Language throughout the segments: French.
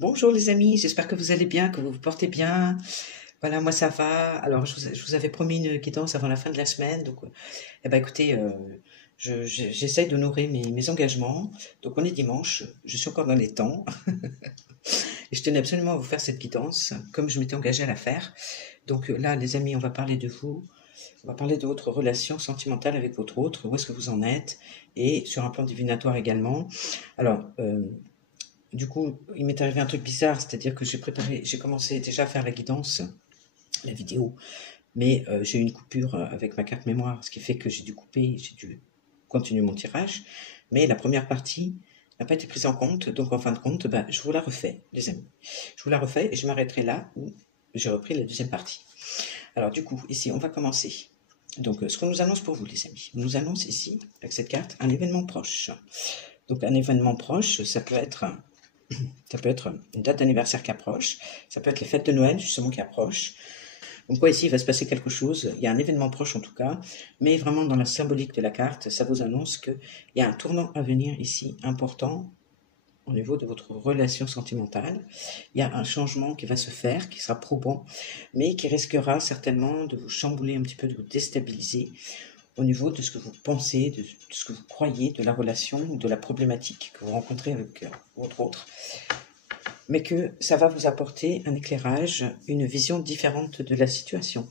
Bonjour les amis, j'espère que vous allez bien, que vous vous portez bien. Voilà, moi ça va. Alors je vous avais promis une guidance avant la fin de la semaine, donc eh ben écoutez, j'essaye de honorer mes engagements. Donc on est dimanche, je suis encore dans les temps et je tenais absolument à vous faire cette guidance comme je m'étais engagée à la faire. Donc là les amis, on va parler de vous, on va parler de votre relation sentimentale avec votre autre, où est-ce que vous en êtes et sur un plan divinatoire également. Alors du coup, il m'est arrivé un truc bizarre, c'est-à-dire que j'ai commencé déjà à faire la guidance, la vidéo, mais j'ai eu une coupure avec ma carte mémoire, ce qui fait que j'ai dû continuer mon tirage, mais la première partie n'a pas été prise en compte, donc en fin de compte, ben, je vous la refais, les amis. Je vous la refais et je m'arrêterai là où j'ai repris la deuxième partie. Alors du coup, ici, on va commencer. Donc, ce qu'on nous annonce pour vous, les amis, on nous annonce ici, avec cette carte, un événement proche. Donc, un événement proche, ça peut être une date d'anniversaire qui approche, ça peut être les fêtes de Noël justement qui approchent. Donc quoi, ici il va se passer quelque chose, il y a un événement proche en tout cas, mais vraiment dans la symbolique de la carte, ça vous annonce qu'il y a un tournant à venir ici important au niveau de votre relation sentimentale. Il y a un changement qui va se faire, qui sera probant, mais qui risquera certainement de vous chambouler un petit peu, de vous déstabiliser au niveau de ce que vous pensez, de ce que vous croyez de la relation ou de la problématique que vous rencontrez avec votre autre, mais que ça va vous apporter un éclairage, une vision différente de la situation.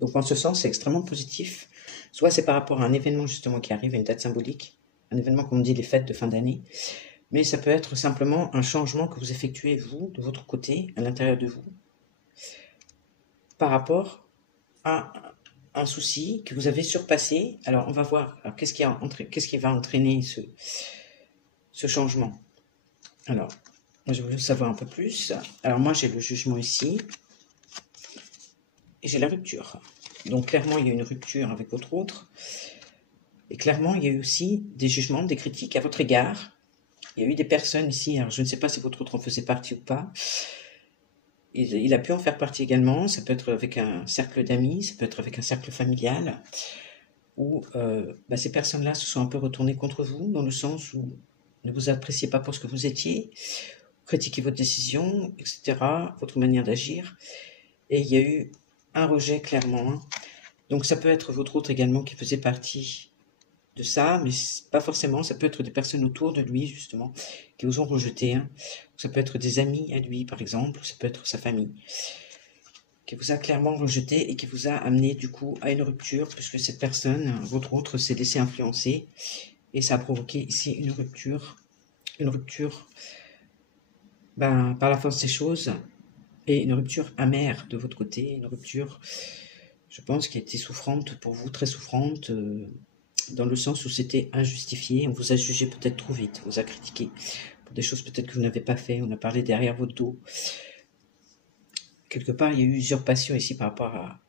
Donc en ce sens, c'est extrêmement positif. Soit c'est par rapport à un événement justement qui arrive, à une date symbolique, un événement comme on dit les fêtes de fin d'année, mais ça peut être simplement un changement que vous effectuez vous, de votre côté, à l'intérieur de vous, par rapport à un souci que vous avez surpassé. Alors on va voir, alors, qu'est-ce qui va entraîner ce changement. Alors, moi je veux savoir un peu plus. Alors moi j'ai le jugement ici, et j'ai la rupture. Donc clairement, il y a une rupture avec votre autre. Et clairement, il y a eu aussi des jugements, des critiques à votre égard. Il y a eu des personnes ici, alors je ne sais pas si votre autre en faisait partie ou pas. Il a pu en faire partie également. Ça peut être avec un cercle d'amis, ça peut être avec un cercle familial, où ces personnes-là se sont un peu retournées contre vous, dans le sens où ne vous appréciez pas pour ce que vous étiez, critiquez votre décision, etc., votre manière d'agir. Et il y a eu un rejet clairement. Donc ça peut être votre autre également qui faisait partie de ça, mais pas forcément, ça peut être des personnes autour de lui justement qui vous ont rejeté. Ça peut être des amis à lui par exemple, ça peut être sa famille qui vous a clairement rejeté et qui vous a amené du coup à une rupture puisque cette personne, votre autre, s'est laissé influencer et ça a provoqué ici une rupture par la force des choses et une rupture amère de votre côté, une rupture je pense qui a été souffrante pour vous, très souffrante, dans le sens où c'était injustifié, on vous a jugé peut-être trop vite, on vous a critiqué pour des choses peut-être que vous n'avez pas fait, on a parlé derrière votre dos. Quelque part, il y a eu usurpation ici par rapport à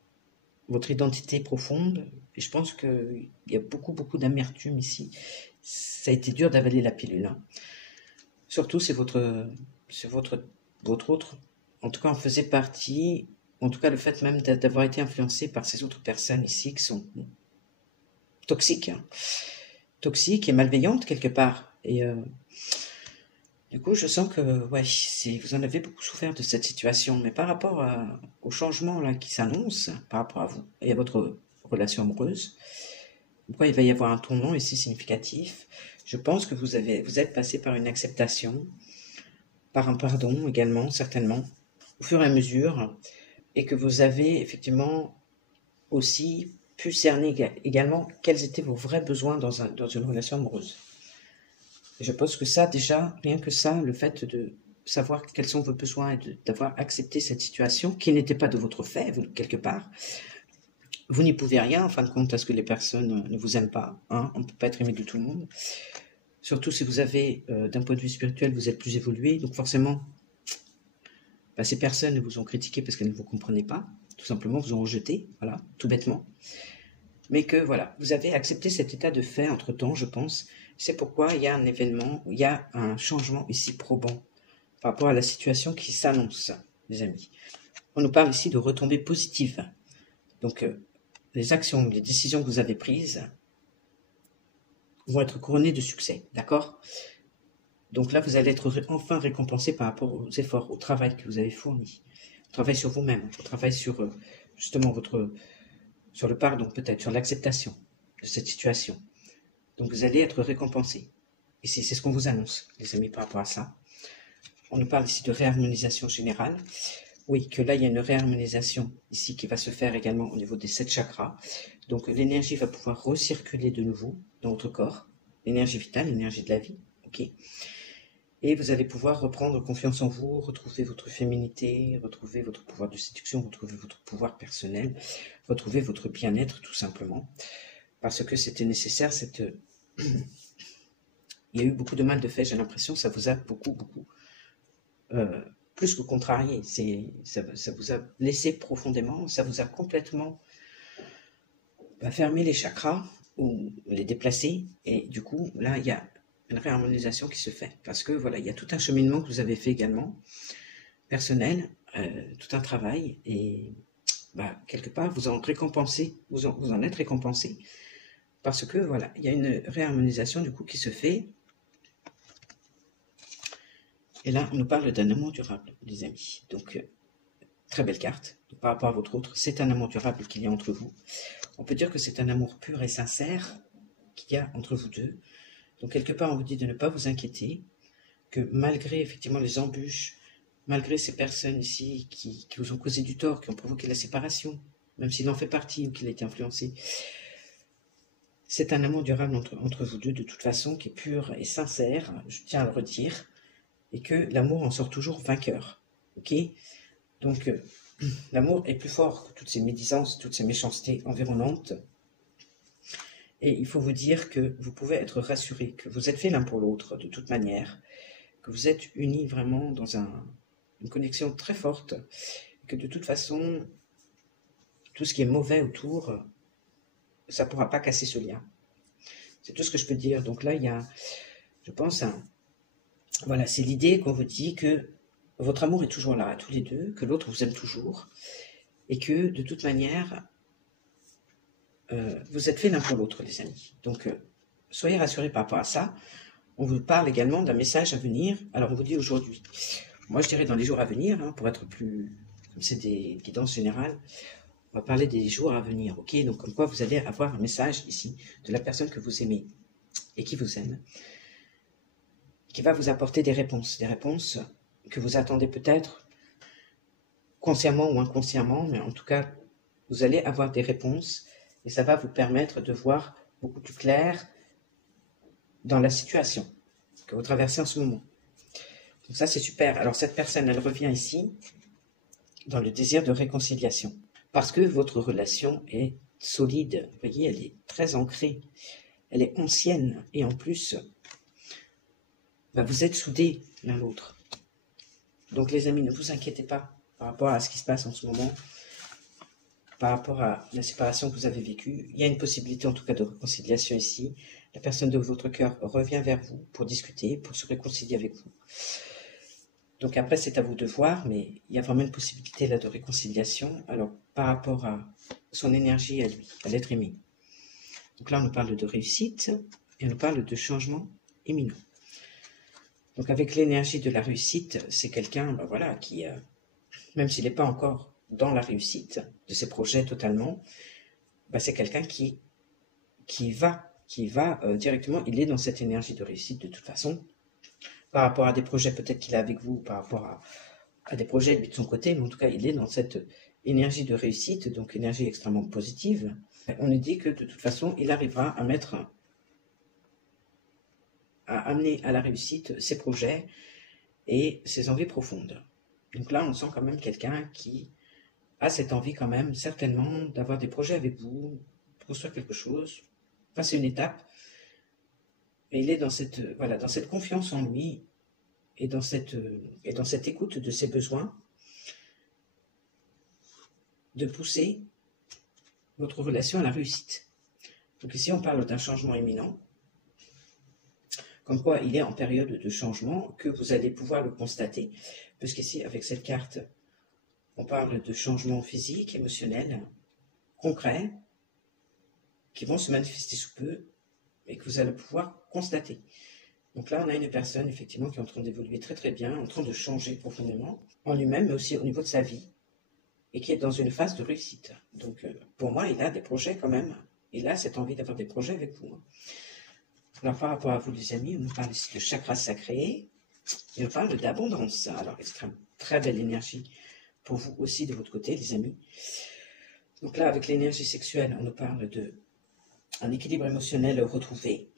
votre identité profonde, et je pense qu'il y a beaucoup d'amertume ici. Ça a été dur d'avaler la pilule. Surtout, votre autre, en tout cas, en faisait partie, en tout cas, le fait même d'avoir été influencé par ces autres personnes ici qui sont toxiques, toxiques et malveillantes quelque part. Et du coup, je sens que ouais, vous en avez beaucoup souffert de cette situation, mais par rapport au changement là qui s'annonce, par rapport à vous et à votre relation amoureuse, pourquoi il va y avoir un tournant ici significatif, je pense que vous êtes passé par une acceptation, par un pardon également, certainement, au fur et à mesure, et que vous avez effectivement aussi pu cerner également quels étaient vos vrais besoins dans une relation amoureuse. Et je pense que ça, déjà, rien que ça, le fait de savoir quels sont vos besoins et d'avoir accepté cette situation, qui n'était pas de votre fait, quelque part, vous n'y pouvez rien, en fin de compte, à ce que les personnes ne vous aiment pas. On ne peut pas être aimé de tout le monde. Surtout si vous avez, d'un point de vue spirituel, vous êtes plus évolué. Donc forcément, ces personnes vous ont critiqué parce qu'elles ne vous comprenaient pas. Tout simplement, vous ont rejeté, voilà, tout bêtement. Mais que voilà, vous avez accepté cet état de fait entre-temps, je pense. C'est pourquoi il y a un événement, il y a un changement ici probant par rapport à la situation qui s'annonce, les amis. On nous parle ici de retombées positives. Donc, les actions, les décisions que vous avez prises vont être couronnées de succès, d'accord? Donc là, vous allez être enfin récompensé par rapport aux efforts, au travail que vous avez fourni, au travail sur vous-même, au travail sur justement sur le pardon peut-être, sur l'acceptation de cette situation. Donc vous allez être récompensé. Et c'est ce qu'on vous annonce, les amis, par rapport à ça. On nous parle ici de réharmonisation générale. Oui, que là, il y a une réharmonisation ici qui va se faire également au niveau des 7 chakras. Donc l'énergie va pouvoir recirculer de nouveau dans votre corps. L'énergie vitale, l'énergie de la vie. Ok. Et vous allez pouvoir reprendre confiance en vous, retrouver votre féminité, retrouver votre pouvoir de séduction, retrouver votre pouvoir personnel, retrouver votre bien-être tout simplement. Parce que c'était nécessaire, il y a eu beaucoup de mal de fait, j'ai l'impression, ça vous a beaucoup, plus que contrarié. Ça vous a blessé profondément, ça vous a complètement fermé les chakras ou les déplacés. Et du coup, là, il y a une réharmonisation qui se fait. Parce que voilà, il y a tout un cheminement que vous avez fait également, personnel, tout un travail. Et quelque part, vous en récompensez, vous en êtes récompensé. Parce que voilà, il y a une réharmonisation du coup qui se fait. Et là, on nous parle d'un amour durable, les amis. Donc, très belle carte. Donc, par rapport à votre autre, c'est un amour durable qu'il y a entre vous. On peut dire que c'est un amour pur et sincère qu'il y a entre vous deux. Donc, quelque part, on vous dit de ne pas vous inquiéter, que malgré effectivement les embûches, malgré ces personnes ici qui vous ont causé du tort, qui ont provoqué la séparation, même s'il en fait partie ou qu'il a été influencé, c'est un amour durable entre vous deux de toute façon, qui est pur et sincère, je tiens à le redire, et que l'amour en sort toujours vainqueur. Ok? Donc, l'amour est plus fort que toutes ces médisances, toutes ces méchancetés environnantes. Et il faut vous dire que vous pouvez être rassuré, que vous êtes fait l'un pour l'autre de toute manière, que vous êtes unis vraiment dans une connexion très forte, que de toute façon, tout ce qui est mauvais autour, ça ne pourra pas casser ce lien. C'est tout ce que je peux dire. Donc là, il y a, je pense, voilà, c'est l'idée qu'on vous dit que votre amour est toujours là, tous les deux, que l'autre vous aime toujours, et que de toute manière, vous êtes fait l'un pour l'autre, les amis. Donc, soyez rassurés par rapport à ça. On vous parle également d'un message à venir. Alors, on vous dit aujourd'hui. Moi, je dirais dans les jours à venir, hein, pour être plus... Comme c'est des guidances générales, on va parler des jours à venir, ok? Donc, comme quoi vous allez avoir un message ici de la personne que vous aimez et qui vous aime, qui va vous apporter des réponses que vous attendez peut-être consciemment ou inconsciemment, mais en tout cas, vous allez avoir des réponses et ça va vous permettre de voir beaucoup plus clair dans la situation que vous traversez en ce moment. Donc ça, c'est super. Alors cette personne, elle revient ici dans le désir de réconciliation parce que votre relation est solide. Vous voyez, elle est très ancrée. Elle est ancienne et en plus, vous êtes soudés l'un l'autre. Donc les amis, ne vous inquiétez pas par rapport à ce qui se passe en ce moment, par rapport à la séparation que vous avez vécue. Il y a une possibilité en tout cas de réconciliation ici. La personne de votre cœur revient vers vous pour discuter, pour se réconcilier avec vous. Donc après, c'est à vous de voir, mais il y a vraiment une possibilité là de réconciliation. Alors, par rapport à son énergie à lui, à l'être aimé. Donc là, on nous parle de réussite et on nous parle de changement imminent. Donc avec l'énergie de la réussite, c'est quelqu'un voilà, qui, même s'il n'est pas encore dans la réussite de ses projets totalement, c'est quelqu'un qui va directement, il est dans cette énergie de réussite de toute façon, par rapport à des projets peut-être qu'il a avec vous, par rapport à des projets lui de son côté, mais en tout cas il est dans cette énergie de réussite, donc énergie extrêmement positive. On nous dit que de toute façon il arrivera à amener à la réussite ses projets et ses envies profondes. Donc là on sent quand même quelqu'un qui a cette envie quand même certainement d'avoir des projets avec vous, construire quelque chose, passer une étape. Et il est dans cette confiance en lui et dans cette écoute de ses besoins, de pousser votre relation à la réussite. Donc ici, on parle d'un changement imminent, comme quoi il est en période de changement, que vous allez pouvoir le constater, puisqu'ici, avec cette carte, on parle de changements physiques, émotionnels, concrets, qui vont se manifester sous peu, et que vous allez pouvoir constater. Donc là, on a une personne, effectivement, qui est en train d'évoluer très très bien, en train de changer profondément, en lui-même, mais aussi au niveau de sa vie, et qui est dans une phase de réussite. Donc, pour moi, il a des projets quand même. Il a cette envie d'avoir des projets avec vous, hein. Alors, par rapport à vous, les amis, on nous parle ici de chakra sacré, et on parle d'abondance. Alors, extrême, très belle énergie pour vous aussi de votre côté, les amis. Donc là, avec l'énergie sexuelle, on nous parle d'un équilibre émotionnel retrouvé,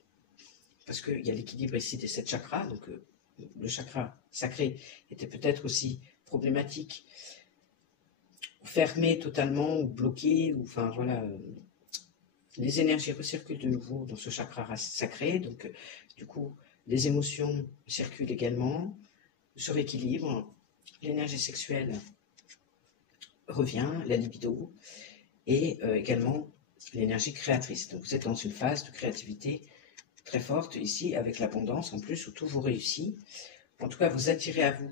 parce qu'il y a l'équilibre ici des 7 chakras, donc le chakra sacré était peut-être aussi problématique, fermé totalement, ou bloqué, ou enfin voilà, les énergies recirculent de nouveau dans ce chakra sacré, donc du coup, les émotions circulent également, se rééquilibrent, l'énergie sexuelle revient, la libido, et également l'énergie créatrice. Donc vous êtes dans une phase de créativité très forte ici, avec l'abondance en plus, où tout vous réussit. En tout cas, vous attirez à vous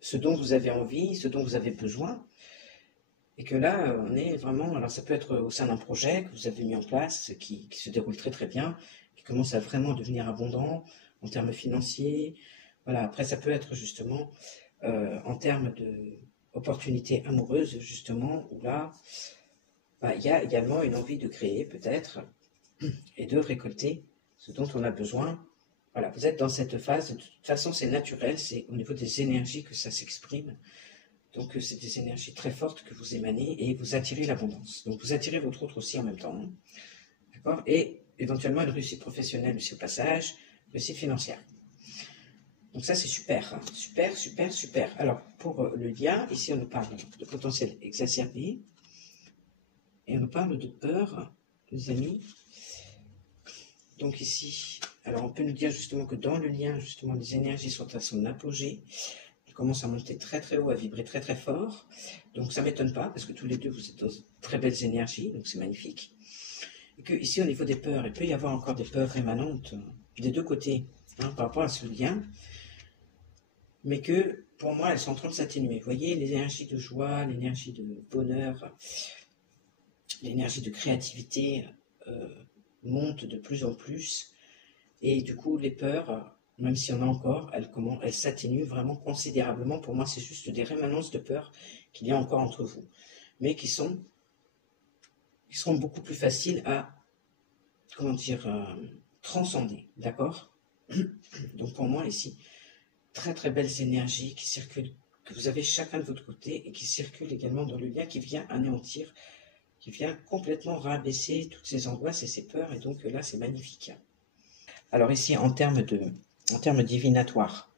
ce dont vous avez envie, ce dont vous avez besoin, et que là, on est vraiment, alors ça peut être au sein d'un projet que vous avez mis en place, qui se déroule très très bien, qui commence à vraiment devenir abondant en termes financiers. Voilà, après ça peut être justement en termes d'opportunités amoureuses, justement, où là, il y a également une envie de créer peut-être, et de récolter ce dont on a besoin. Voilà, vous êtes dans cette phase, de toute façon c'est naturel, c'est au niveau des énergies que ça s'exprime. Donc c'est des énergies très fortes que vous émanez et vous attirez l'abondance. Donc vous attirez votre autre aussi en même temps, hein. D'accord? Et éventuellement une réussite professionnelle aussi au passage, réussite financière. Donc ça c'est super, hein. Super, super, super. Alors pour le lien, ici on nous parle de potentiel exacerbé et on nous parle de peur, les amis. Donc ici, alors on peut nous dire justement que dans le lien, justement, les énergies sont à son apogée. Elles commencent à monter très très haut, à vibrer très très fort. Donc ça ne m'étonne pas, parce que tous les deux, vous êtes dans de très belles énergies, donc c'est magnifique. Et que ici, au niveau des peurs, il peut y avoir encore des peurs émanantes des deux côtés, hein, par rapport à ce lien, mais que pour moi, elles sont en train de s'atténuer. Vous voyez, l'énergie de joie, l'énergie de bonheur, l'énergie de créativité monte de plus en plus. Et du coup, les peurs, même s'il y en a encore, elles s'atténuent vraiment considérablement. Pour moi, c'est juste des rémanences de peur qu'il y a encore entre vous, mais qui seront beaucoup plus faciles à, comment dire, transcender, d'accord? Donc pour moi, ici, très très belles énergies qui circulent, que vous avez chacun de votre côté, et qui circulent également dans le lien, qui vient anéantir, qui vient complètement rabaisser toutes ces angoisses et ces peurs, et donc là, c'est magnifique. Alors ici, en termes divinatoires,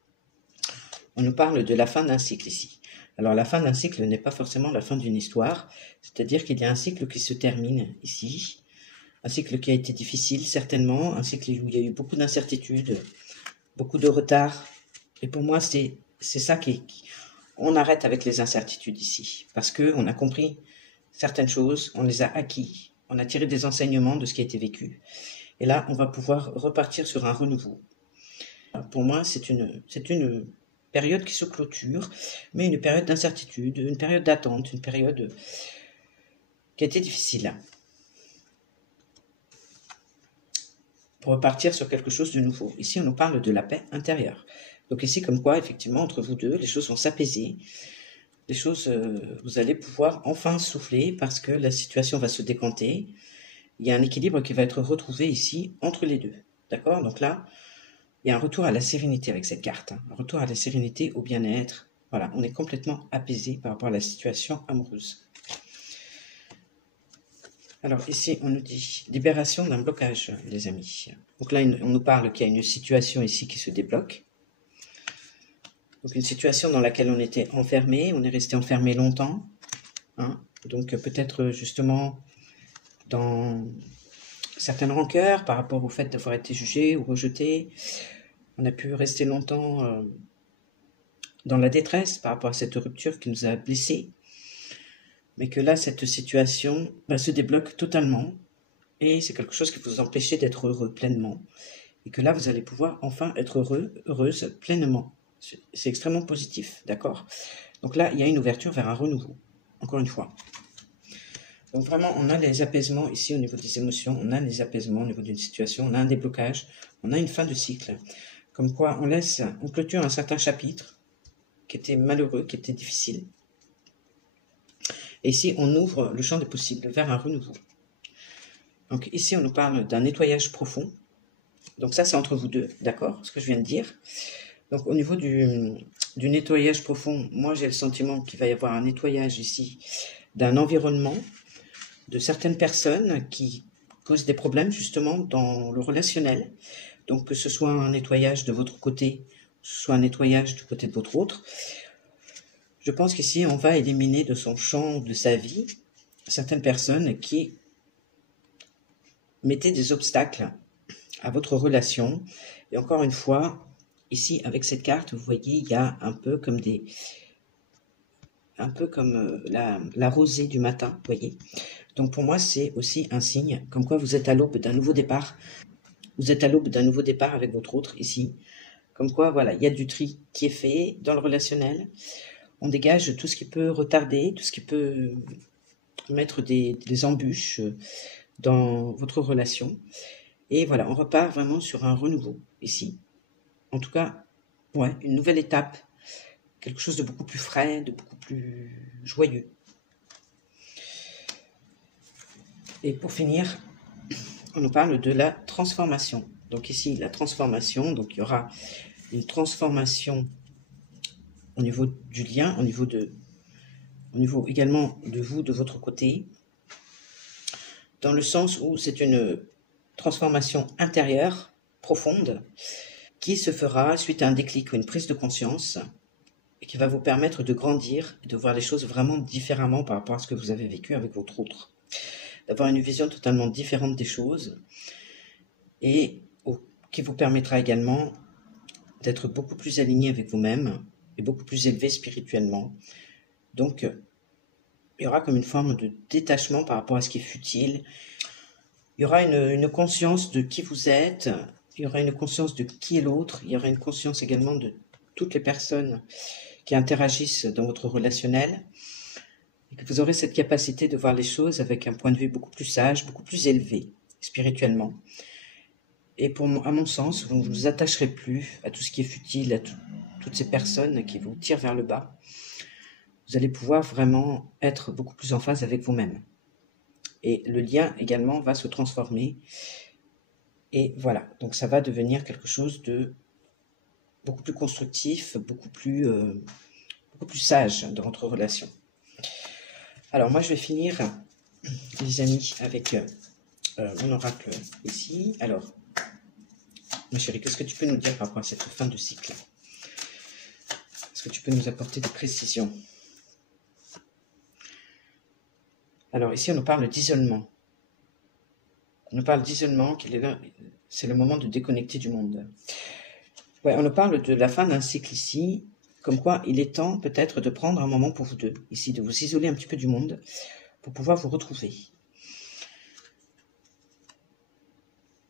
on nous parle de la fin d'un cycle ici. Alors la fin d'un cycle n'est pas forcément la fin d'une histoire, c'est-à-dire qu'il y a un cycle qui se termine ici, un cycle qui a été difficile certainement, un cycle où il y a eu beaucoup d'incertitudes, beaucoup de retard, et pour moi c'est ça on arrête avec les incertitudes ici, parce qu'on a compris certaines choses, on les a acquis, on a tiré des enseignements de ce qui a été vécu. Et là, on va pouvoir repartir sur un renouveau. Pour moi, c'est une période qui se clôture, mais une période d'incertitude, une période d'attente, une période qui a été difficile. Pour repartir sur quelque chose de nouveau. Ici, on nous parle de la paix intérieure. Donc ici, comme quoi, effectivement, entre vous deux, les choses vont s'apaiser. Les choses, vous allez pouvoir enfin souffler parce que la situation va se décanter. Il y a un équilibre qui va être retrouvé ici entre les deux. D'accord? Donc là, il y a un retour à la sérénité avec cette carte, hein. Un retour à la sérénité, au bien-être. Voilà, on est complètement apaisé par rapport à la situation amoureuse. Alors ici, on nous dit libération d'un blocage, les amis. Donc là, on nous parle qu'il y a une situation ici qui se débloque. Donc une situation dans laquelle on était enfermé, on est resté enfermé longtemps, hein. Donc peut-être justement dans certaines rancœurs par rapport au fait d'avoir été jugé ou rejeté. On a pu rester longtemps dans la détresse par rapport à cette rupture qui nous a blessés. Mais que là, cette situation se débloque totalement. Et c'est quelque chose qui vous empêchait d'être heureux pleinement. Et que là, vous allez pouvoir enfin être heureuse pleinement. C'est extrêmement positif, d'accord? Donc là, il y a une ouverture vers un renouveau. Encore une fois. Donc vraiment, on a les apaisements ici au niveau des émotions, on a les apaisements au niveau d'une situation, on a un déblocage, on a une fin de cycle. Comme quoi, on clôture un certain chapitre qui était malheureux, qui était difficile. Et ici, on ouvre le champ des possibles vers un renouveau. Donc ici, on nous parle d'un nettoyage profond. Donc ça, c'est entre vous deux, d'accord, ce que je viens de dire. Donc au niveau du nettoyage profond, moi j'ai le sentiment qu'il va y avoir un nettoyage ici d'un environnement, de certaines personnes qui causent des problèmes justement dans le relationnel. Donc que ce soit un nettoyage de votre côté, que ce soit un nettoyage du côté de votre autre. Je pense qu'ici on va éliminer de son champ, de sa vie, certaines personnes qui mettaient des obstacles à votre relation. Et encore une fois, ici, avec cette carte, vous voyez, il y a un peu comme la rosée du matin, vous voyez. Donc pour moi, c'est aussi un signe, comme quoi vous êtes à l'aube d'un nouveau départ. Vous êtes à l'aube d'un nouveau départ avec votre autre, ici. Comme quoi, voilà, il y a du tri qui est fait dans le relationnel. On dégage tout ce qui peut retarder, tout ce qui peut mettre des embûches dans votre relation. Et voilà, on repart vraiment sur un renouveau, ici. En tout cas, ouais, une nouvelle étape, quelque chose de beaucoup plus frais, de beaucoup plus joyeux. Et pour finir, on nous parle de la transformation. Donc ici, la transformation, donc il y aura une transformation au niveau du lien, au niveau également de vous, de votre côté, dans le sens où c'est une transformation intérieure, profonde, qui se fera suite à un déclic ou une prise de conscience, et qui va vous permettre de grandir et de voir les choses vraiment différemment par rapport à ce que vous avez vécu avec votre autre. D'avoir une vision totalement différente des choses, et qui vous permettra également d'être beaucoup plus aligné avec vous-même, et beaucoup plus élevé spirituellement. Donc, il y aura comme une forme de détachement par rapport à ce qui est futile. Il y aura une conscience de qui vous êtes, il y aura une conscience de qui est l'autre, il y aura une conscience également de toutes les personnes qui interagissent dans votre relationnel, et que vous aurez cette capacité de voir les choses avec un point de vue beaucoup plus sage, beaucoup plus élevé spirituellement. Et à mon sens, vous ne vous attacherez plus à tout ce qui est futile, à toutes ces personnes qui vous tirent vers le bas. Vous allez pouvoir vraiment être beaucoup plus en phase avec vous-même. Et le lien également va se transformer. Et voilà, donc ça va devenir quelque chose de beaucoup plus constructif, beaucoup plus sage dans votre relation. Alors moi je vais finir, les amis, avec mon oracle ici. Alors, ma chérie, qu'est-ce que tu peux nous dire par rapport à cette fin de cycle? Est-ce que tu peux nous apporter des précisions? Alors ici on nous parle d'isolement. On nous parle d'isolement, c'est le moment de déconnecter du monde. Ouais, on nous parle de la fin d'un cycle ici, comme quoi il est temps peut-être de prendre un moment pour vous deux, ici, de vous isoler un petit peu du monde, pour pouvoir vous retrouver.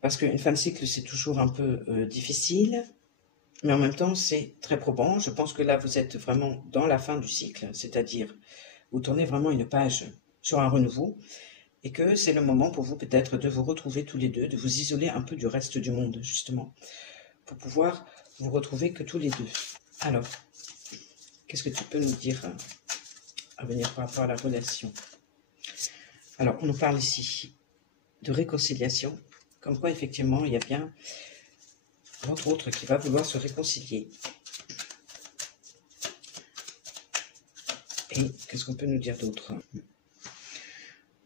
Parce qu'une fin de cycle, c'est toujours un peu difficile, mais en même temps, c'est très probant. Je pense que là, vous êtes vraiment dans la fin du cycle, c'est-à-dire, vous tournez vraiment une page sur un renouveau, et que c'est le moment pour vous peut-être de vous retrouver tous les deux, de vous isoler un peu du reste du monde, justement, pour pouvoir vous retrouver que tous les deux. Alors, qu'est-ce que tu peux nous dire à venir par rapport à la relation? Alors, on nous parle ici de réconciliation, comme quoi effectivement, il y a bien votre autre qui va vouloir se réconcilier. Et qu'est-ce qu'on peut nous dire d'autre?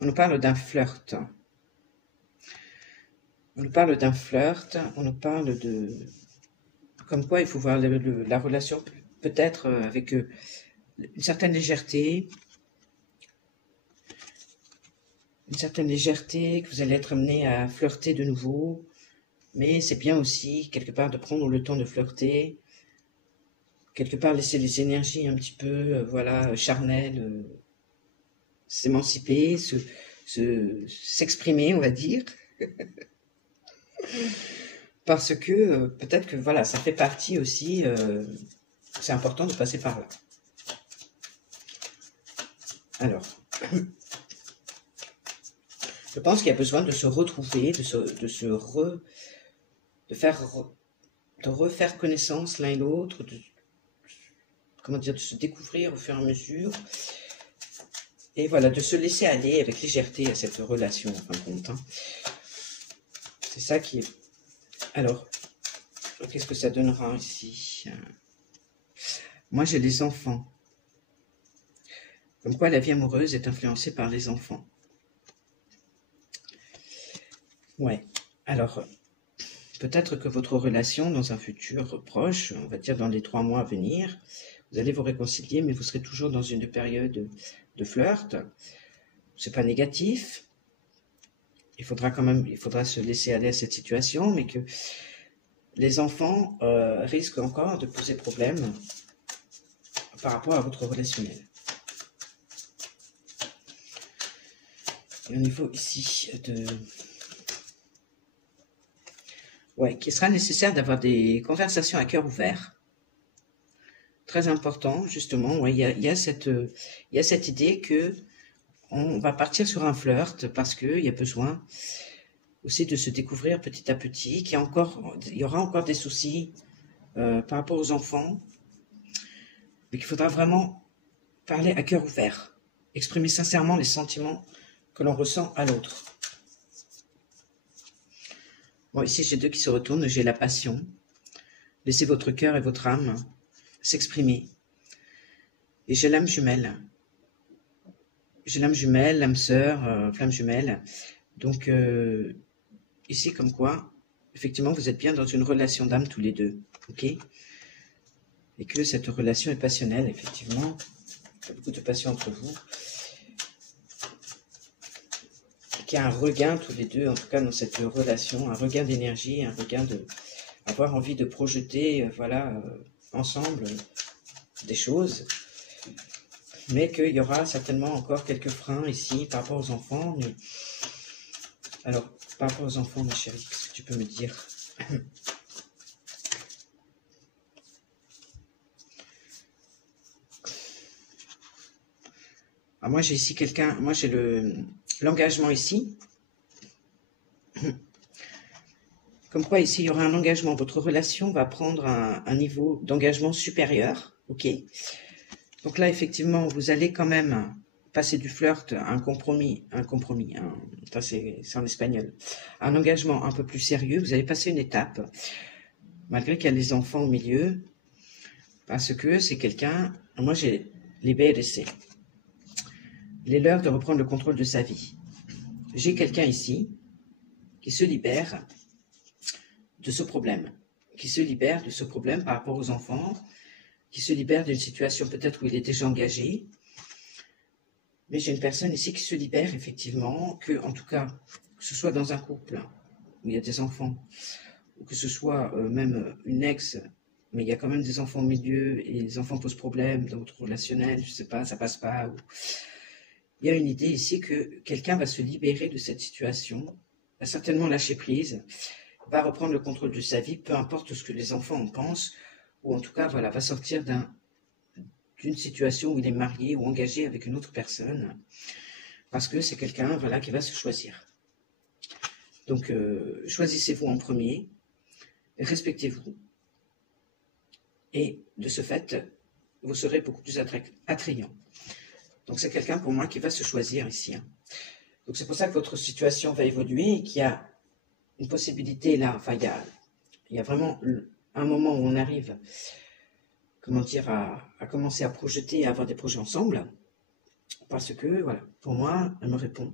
On nous parle d'un flirt. On nous parle d'un flirt, on nous parle de... Comme quoi il faut voir la relation peut-être avec une certaine légèreté, que vous allez être amené à flirter de nouveau, mais c'est bien aussi quelque part de prendre le temps de flirter, quelque part laisser les énergies un petit peu, voilà, charnelles, s'émanciper, s'exprimer, on va dire. Parce que peut-être que voilà, ça fait partie aussi, c'est important de passer par là. Alors, Je pense qu'il y a besoin de se retrouver, de refaire connaissance l'un et l'autre, comment dire, de se découvrir au fur et à mesure. Et voilà, de se laisser aller avec légèreté à cette relation, en fin de compte. Hein. C'est ça qui est... Alors, qu'est-ce que ça donnera ici? Moi, j'ai les enfants. Comme quoi, la vie amoureuse est influencée par les enfants. Ouais. Alors, peut-être que votre relation, dans un futur proche, on va dire dans les 3 mois à venir, vous allez vous réconcilier, mais vous serez toujours dans une période de flirt. C'est pas négatif. Il faudra se laisser aller à cette situation, mais que les enfants risquent encore de poser problème par rapport à votre relationnel. Et au niveau ici ouais, qu'il sera nécessaire d'avoir des conversations à cœur ouvert. Très important, justement. Ouais, il y a cette idée que on va partir sur un flirt parce qu'il y a besoin aussi de se découvrir petit à petit, il y aura encore des soucis par rapport aux enfants, mais qu'il faudra vraiment parler à cœur ouvert, exprimer sincèrement les sentiments que l'on ressent à l'autre. Bon, ici j'ai 2 qui se retournent, j'ai la passion. Laissez votre cœur et votre âme s'exprimer. Et j'ai l'âme jumelle. J'ai l'âme jumelle, l'âme sœur, flamme jumelle. Donc, ici, comme quoi, effectivement, vous êtes bien dans une relation d'âme tous les deux, ok? Et que cette relation est passionnelle, effectivement. Il y a beaucoup de passion entre vous. Qu'il y a un regain tous les deux, en tout cas dans cette relation, un regain d'énergie, un regain avoir envie de projeter, voilà, ensemble des choses. Mais qu'il y aura certainement encore quelques freins ici par rapport aux enfants. Mais... Alors, par rapport aux enfants, ma chérie, qu'est-ce que tu peux me dire? Alors moi, j'ai ici quelqu'un, moi j'ai l'engagement ici. Comme quoi, ici, il y aura un engagement. Votre relation va prendre un niveau d'engagement supérieur, ok? Donc là, effectivement, vous allez quand même passer du flirt à un compromis, ça c'est en espagnol, un engagement un peu plus sérieux. Vous allez passer une étape, malgré qu'il y a les enfants au milieu, parce que c'est quelqu'un, moi j'ai les B et les C. Il est l'heure de reprendre le contrôle de sa vie. J'ai quelqu'un ici qui se libère de ce problème, par rapport aux enfants, qui se libère d'une situation peut-être où il est déjà engagé. Mais j'ai une personne ici qui se libère effectivement, que en tout cas, que ce soit dans un couple où il y a des enfants, ou que ce soit même une ex, mais il y a quand même des enfants au milieu et les enfants posent problème dans votre relationnel, je sais pas, ça passe pas. Ou... Il y a une idée ici que quelqu'un va se libérer de cette situation, va certainement lâcher prise, va reprendre le contrôle de sa vie, peu importe ce que les enfants en pensent, ou en tout cas, voilà, va sortir d'une situation où il est marié ou engagé avec une autre personne, parce que c'est quelqu'un, voilà, qui va se choisir. Donc, choisissez-vous en premier, respectez-vous, et de ce fait, vous serez beaucoup plus attrayant. Donc, c'est quelqu'un pour moi qui va se choisir ici. Hein. Donc, c'est pour ça que votre situation va évoluer et qu'il y a une possibilité là, enfin, il y a vraiment un moment où on arrive, comment dire, à commencer à projeter, à avoir des projets ensemble, parce que, voilà, pour moi, elle me répond,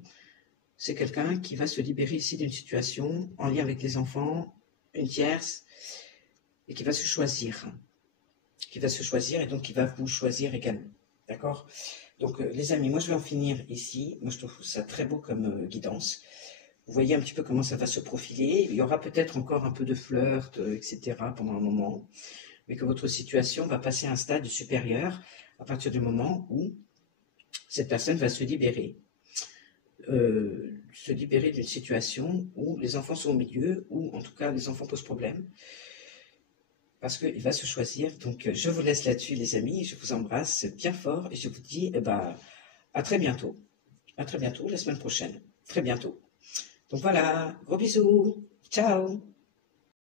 c'est quelqu'un qui va se libérer ici d'une situation en lien avec les enfants, une tierce, et qui va se choisir, et donc qui va vous choisir également, d'accord? Donc, les amis, moi je vais en finir ici, moi je trouve ça très beau comme guidance. Vous voyez un petit peu comment ça va se profiler. Il y aura peut-être encore un peu de flirt, etc. pendant un moment, mais que votre situation va passer à un stade supérieur à partir du moment où cette personne va se libérer d'une situation où les enfants sont au milieu, ou en tout cas les enfants posent problème, parce qu'il va se choisir. Donc je vous laisse là-dessus les amis, je vous embrasse bien fort et je vous dis à très bientôt la semaine prochaine, très bientôt. Donc voilà, gros bisous, ciao.